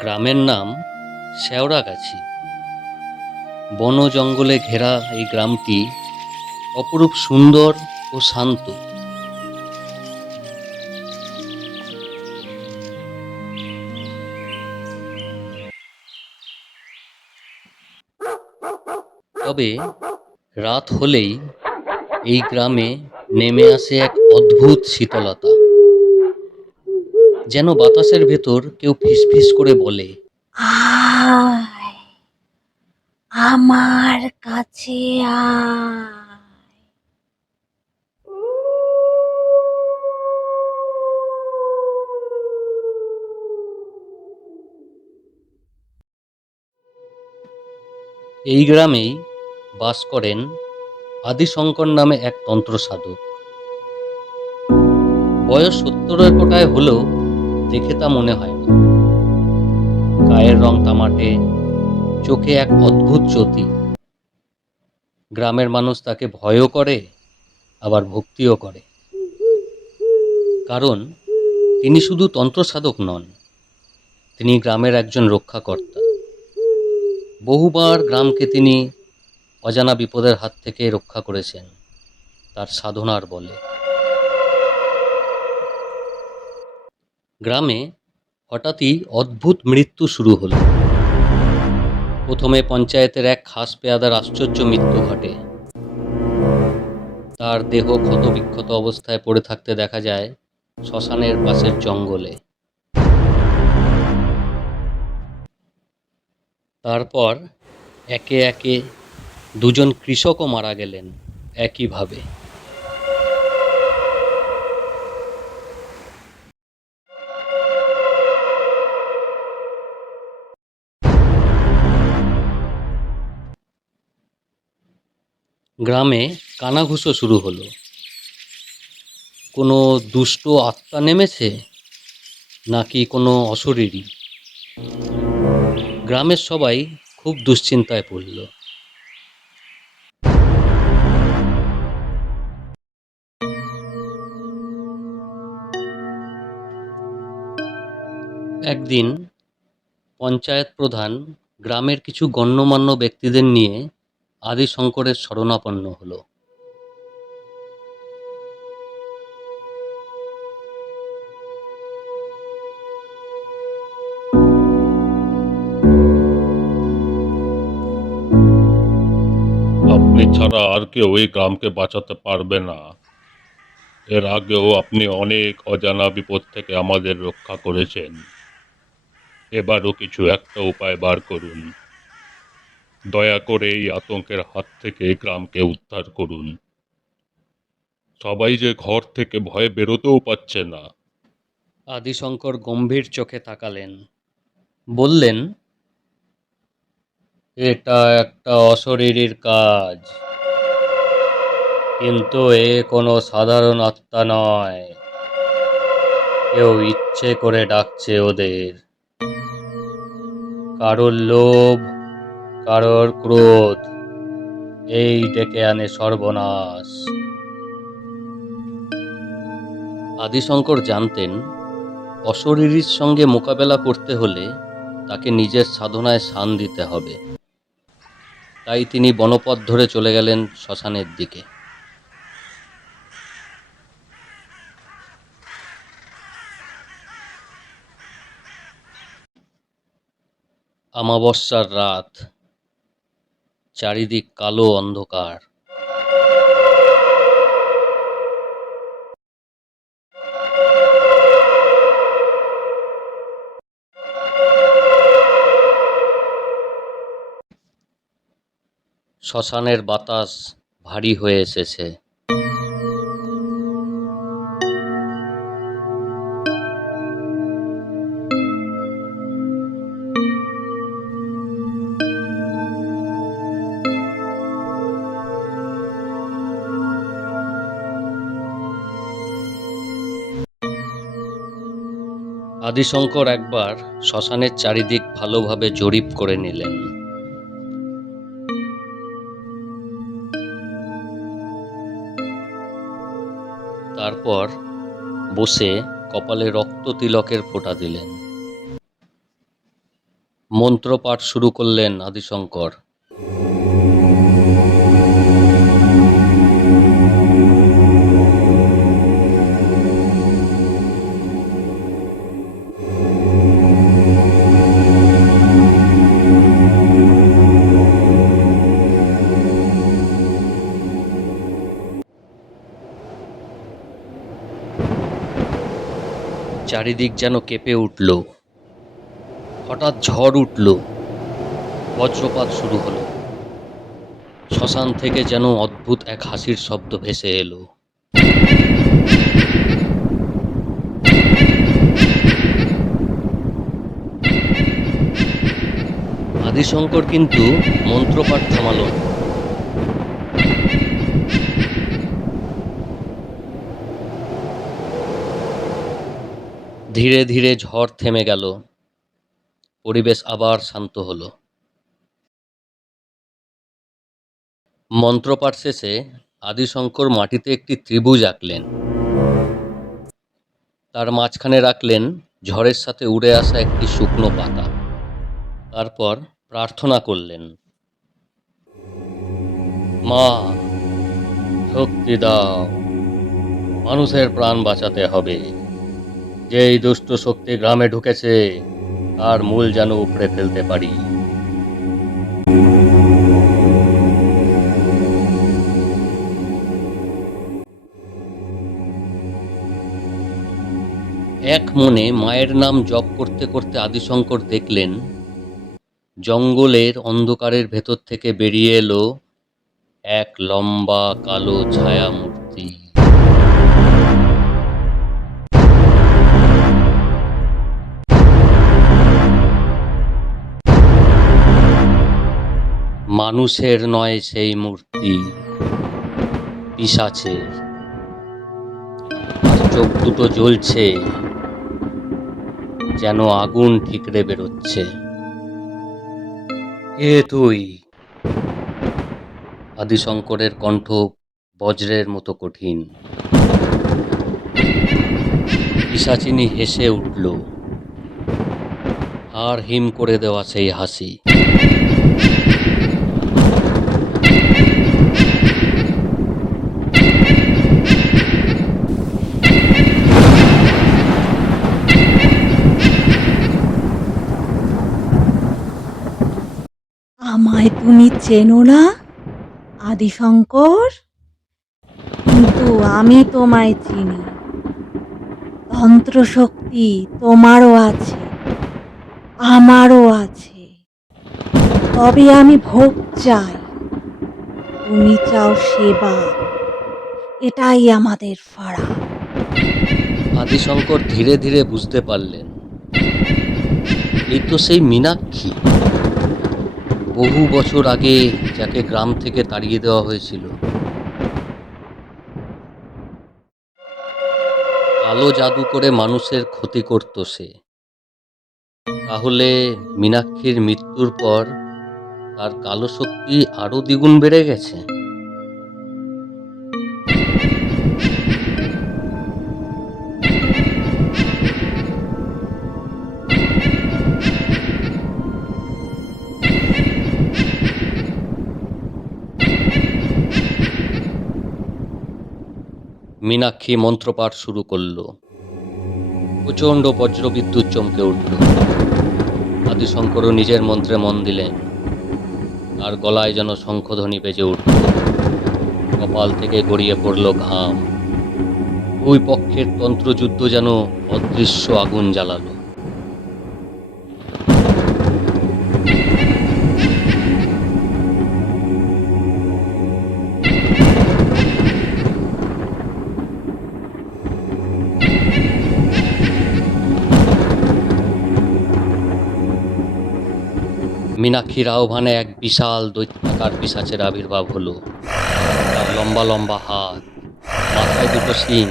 গ্রামের নাম শেওড়াগাছি। বন জঙ্গলে ঘেরা এই গ্রামটি অপরূপ সুন্দর ও শান্ত। তবে রাত হলেই এই গ্রামে নেমে আসে এক অদ্ভুত শীতলতা, যেন বাতাসের ভেতর কেউ ফিসফিস করে বলে, আয় আমার কাছে আয়। এই গ্রামেই বাস করেন আদিশঙ্কর নামে এক তন্ত্র সাধক। বয়স 70-এর কোটায় হলেও দেখে তা মনে হয় না। গায়ের রং তামাটে, চোখে এক অদ্ভুত জ্যোতি। গ্রামের মানুষ তাকে ভয়ও করে, আবার ভক্তিও করে। কারণ তিনি শুধু তন্ত্র সাধক নন, তিনি গ্রামের একজন রক্ষাকর্তা। বহুবার গ্রামকে তিনি অজানা বিপদের হাত থেকে রক্ষা করেছেন তার সাধনার বলে। গ্রামে হঠাৎই অদ্ভুত মৃত্যু শুরু হলো। প্রথমে পঞ্চায়েতের এক খাস পেয়াদার আশ্চর্য মৃত্যু ঘটে। তার দেহ ক্ষতবিক্ষত অবস্থায় পড়ে থাকতে দেখা যায় শ্মশানের পাশের জঙ্গলে। তারপর একে একে দুজন কৃষকও মারা গেলেন একইভাবে। গ্রামে কানাঘুষো শুরু হলো। কোনো দুষ্ট আত্মা নেমেছে, নাকি কোনো অশরীরী? গ্রামের সবাই খুব দুশ্চিন্তায় পড়ল। একদিন পঞ্চায়েত প্রধান গ্রামের কিছু গণ্যমান্য ব্যক্তিদের নিয়ে আদিশঙ্করের শরণাপন্ন হলো। আপনি ছাড়া আর কেউ এই গ্রামকে বাঁচাতে পারবে না। এর আগেও আপনি অনেক অজানা বিপদ থেকে আমাদের রক্ষা করেছেন। এবারও কিছু একটা উপায় বার করুন। দয়া করে এই আতঙ্কের হাত থেকে গ্রামকে উদ্ধার করুন। সবাই যে ঘর থেকে ভয়ে বেরোতেও পারছে না। আদিশঙ্কর গম্ভীর চোখে তাকালেন, বললেন, এটা একটা অশরীরীর কাজ, কিন্তু এ কোনো সাধারণ আত্মা নয়। কেউ ইচ্ছে করে ডাকছে ওদের। কারোর লোভ, কারোর ক্রোধ, এই ডেকে আনে সর্বনাশ। আদিশঙ্কর জানতেন অশরীরীর সঙ্গে মোকাবেলা করতে হলে তাকে নিজের সাধনায় শান দিতে হবে। তাই তিনি বনপথ ধরে চলে গেলেন শ্মশানের দিকে। আমাবস্যার রাত, চারিদিক কালো অন্ধকার। শ্মশানের বাতাস ভারী হয়ে এসেছে। আদিশঙ্কর একবার শ্মশানের চারিদিক ভালোভাবে জরিপ করে নিলেন। তারপর বসে কপালে রক্ত তিলকের ফোঁটা দিলেন। মন্ত্রপাঠ শুরু করলেন আদিশঙ্কর। চারিদিক যেন কেঁপে উঠল। হঠাৎ ঝড় উঠল, বজ্রপাত শুরু হলো। শ্মশান থেকে যেন অদ্ভুত এক হাসির শব্দ ভেসে এলো। আদিশঙ্কর কিন্তু মন্ত্রপাঠ থামালো না। ধীরে ধীরে ঝড় থেমে গেল, পরিবেশ আবার শান্ত হলো। মন্ত্রপাঠ শেষে আদিশঙ্কর মাটিতে একটি ত্রিভুজ আঁকলেন। তার মাঝখানে রাখলেন ঝড়ের সাথে উড়ে আসা একটি শুকনো পাতা। তারপর প্রার্থনা করলেন, মা, শক্তি দাও, মানুষের প্রাণ বাঁচাতে হবে। যেই দুষ্ট শক্তি গ্রামে ঢুকেছে তার মূল যেন উপড়ে ফেলতে পারি। এক মনে মায়ের নাম জপ করতে করতে আদিশঙ্কর দেখলেন জঙ্গলের অন্ধকারের ভেতর থেকে বেরিয়ে এলো এক লম্বা কালো ছায়া মূর্তি। মানুষের নয় সেই মূর্তি, পিশাচের। আর চোখ দুটো জ্বলছে, যেন আগুন ঠিকরে বেরোচ্ছে। কে তুই? আদিশঙ্করের কণ্ঠ বজ্রের মতো কঠিন। পিশাচিনী হেসে উঠল, আর হিম করে দেওয়া সেই হাসি। আমায় তুমি চেনো না আদিশঙ্কর? কিন্তু আমি তোমায় চিনি। তন্ত্রশক্তি তোমারও আছে, আমারও আছে। তবে আমি ভোগ চাই, তুমি চাও সেবা। এটাই আমাদের ফারাক। আদিশঙ্কর ধীরে ধীরে বুঝতে পারলেন, এই তো সেই মীনাক্ষী, বহু বছর আগে যাকে গ্রাম থেকে তাড়িয়ে দেওয়া হয়েছিল। কালো জাদু করে মানুষের ক্ষতি করত সে। তাহলে মীনাক্ষীর মৃত্যুর পর তার কালো শক্তি আরো দ্বিগুণ বেড়ে গেছে। মীনাক্ষী মন্ত্রপাঠ শুরু করল। প্রচণ্ড বজ্রবিদ্যুৎ চমকে উঠল। আদিশঙ্করও নিজের মন্ত্রে মন দিলেন। আর গলায় যেন শঙ্খধ্বনি বেজে উঠল। কপাল থেকে গড়িয়ে পড়ল ঘাম। দুই পক্ষের তন্ত্রযুদ্ধ যেন অদৃশ্য আগুন জ্বালালো। মীনাক্ষীর আহ্বানে এক বিশাল দৈত্যাকার পিশাচের আবির্ভাব হলো। তার লম্বা লম্বা হাত, মাথায় দুটো শিং,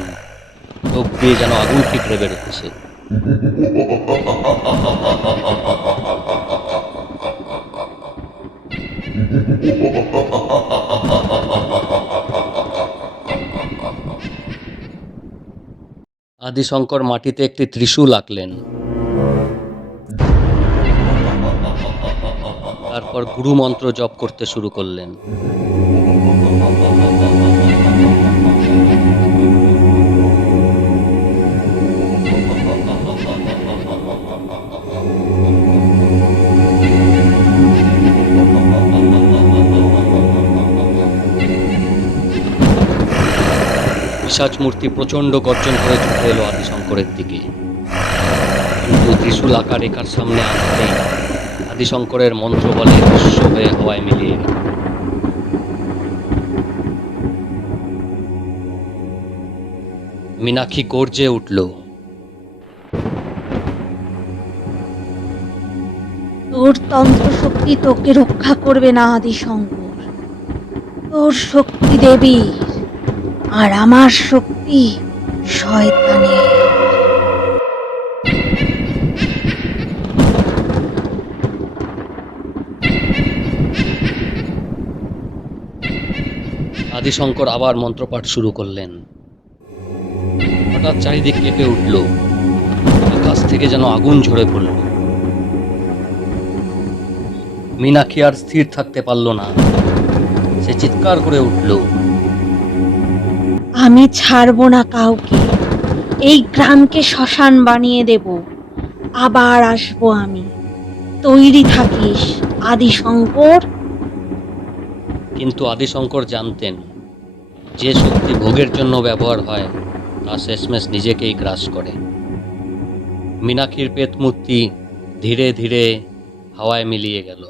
চোখ দিয়ে যেন আগুন ঠিকরে বেরোচ্ছে। আদিশঙ্কর মাটিতে একটি ত্রিশূল আঁকলেন। তারপর গুরু মন্ত্র জপ করতে শুরু করলেন। পিশাচ মূর্তি প্রচণ্ড গর্জন করে ছুটে এলো আদিশঙ্করের দিকে, কিন্তু ত্রিশূল আঁকা রেখার সামনে আসতেই আদিশঙ্করের মন্ত্র বলে ভস্ম হয়ে হাওয়ায় মিলিয়ে গেল। মীনাক্ষী গর্জে উঠল। তোর তন্ত্র শক্তি তোকে রক্ষা করবে না আদিশঙ্কর। তোর শক্তি দেবীর, আর আমার শক্তি শয়তানের। আদিশঙ্কর আবার মন্ত্রপাঠ শুরু করলেন। হঠাৎ চারিদিক কেঁপে উঠল, আকাশ থেকে যেন আগুন ঝরে পড়ল। মীনাক্ষী আর স্থির থাকতে পারল না, সে চিৎকার করে উঠল। আমি ছাড়বো না কাউকে। এই গ্রামকে শ্মশান বানিয়ে দেব। আবার আসবো আমি। তৈরি থাকিস আদিশঙ্কর। কিন্তু আদিশঙ্কর জানতেন, যে শক্তি ভোগের জন্য ব্যবহার হয় তা শেষমেশ নিজেকেই গ্রাস করে। মীনাক্ষীর পেতমূর্তি ধীরে ধীরে হাওয়ায় মিলিয়ে গেল।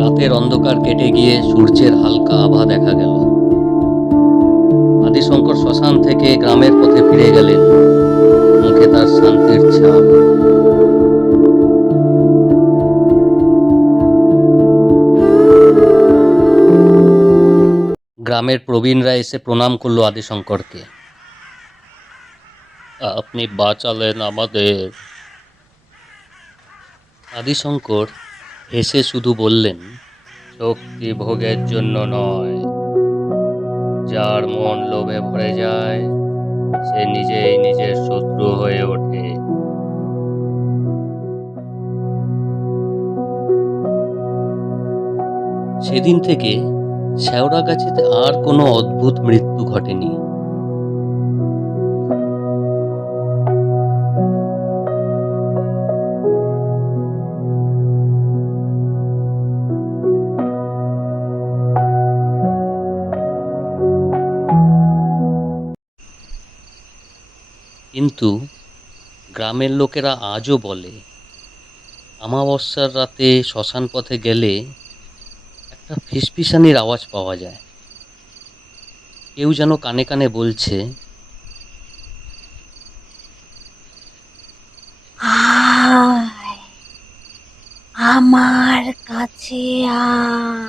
রাতের অন্ধকার কেটে গিয়ে সূর্যের হালকা আভা দেখা গেল। আদিশঙ্কর শ্মশান থেকে গ্রামের পথে ফিরে গেলেন, মুখে তার শান্তির ছাপ। গ্রামের প্রবীণরা এসে প্রণাম করলো আদিশঙ্করকে। আপনি বাঁচালেন আমাদের। আদিশঙ্কর হেসে শুধু বললেন, শক্তি ভোগের জন্য নয়, যার মন লোভে ভরে যায় সে নিজেই নিজের শত্রু হয়ে ওঠে। সেদিন থেকে শেওড়াগাছিতে আর কোনো অদ্ভুত মৃত্যু ঘটেনি। কিন্তু গ্রামের লোকেরা আজও বলে, অমাবস্যার রাতে শ্মশান পথে গেলে একটা ফিসফিসানির আওয়াজ পাওয়া যায়। কেউ যেন কানে কানে বলছে, আয় আমার কাছে আয়।